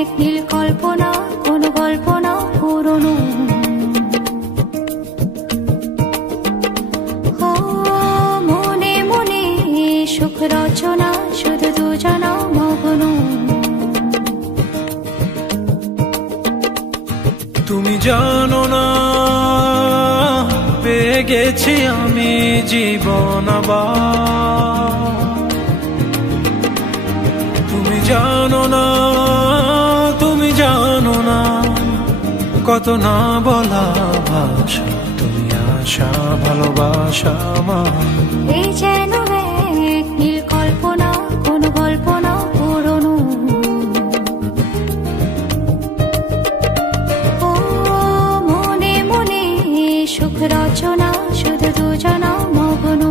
এক নীল কল্পনা, কোন গল্প না পুরনো। ও মনে মনে সুখ রচনা, শুধু দুজনা মগ্ন। তুমি জানো না পেয়ে গেছি আমি জীবন আবার। তুমি জানো না, তুমি জানো না কত না বলা ভাষা, তুমি আশা ভালোবাসা আমার। এই যেন এক নীল কল্পনা, কোন গল্প না পুরনো। ও মনে মনে সুখ রচনা, শুধু দুজনা মগ্ন।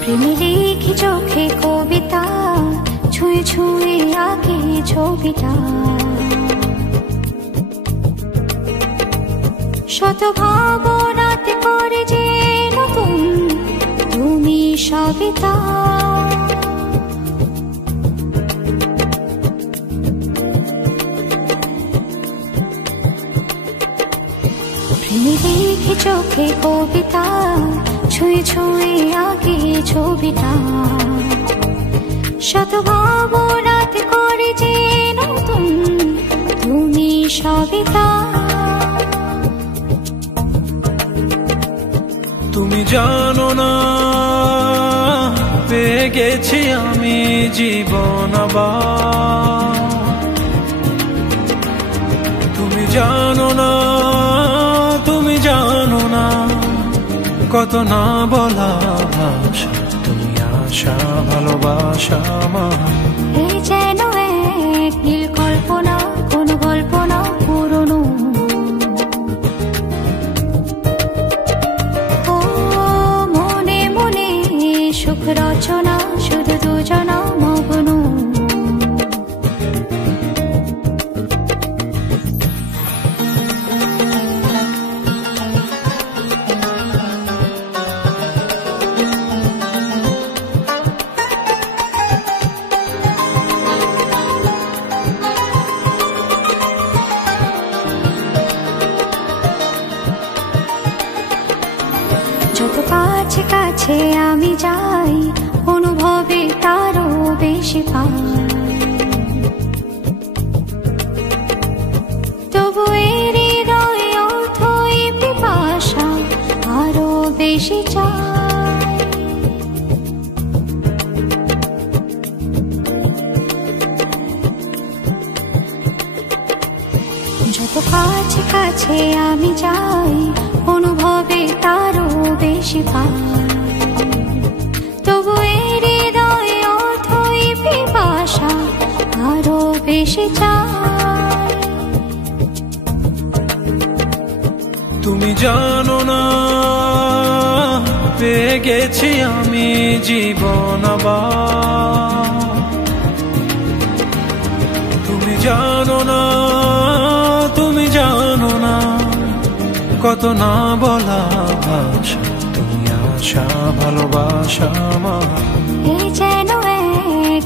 প্রেমে লিখি চোখে কবিতা, ছুঁয়ে ছুঁয়ে আঁকি ছবিটা। শত ভাবনাতে করে যে নতুন তুমি সবিতা। প্রেমে লিখি চোখে কবিতা, ছুঁয়ে ছুঁয়ে আঁকি ছবিটা। শত ভাবনাতে করে যে নতুন তুমি সবিতা। তুমি জানো না পেয়ে গেছি আমি জীবন আবার। তুমি জানো না, তুমি জানো না কত না বলা ভাষা, তুমি আশা ভালোবাসা আমার। এই যেন এক নীল কল্পনা, কোন গল্প না পুরনো। ও মনে মনে সুখ রচনা, শুধু দুজনা মগ্ন। যত কাছে কাছে আমি যাই, অনুভবে তারও বেশি পাই। তবু এর হৃদয়ে অথই পিপাসা আরো বেশি চাই। যত কাছে কাছে আমি যাই, অনুভবে তারও বেশি পাই। তবু এর হৃদয়ে অথই পিপাসা আরো বেশি চাই। তুমি জানো না পেয়ে গেছি আমি জীবন আবার। তুমি জানো না, তুমি জানো না কত না বলা ভাষা, তুমি আশা ভালোবাসা আমার। এই যেন এক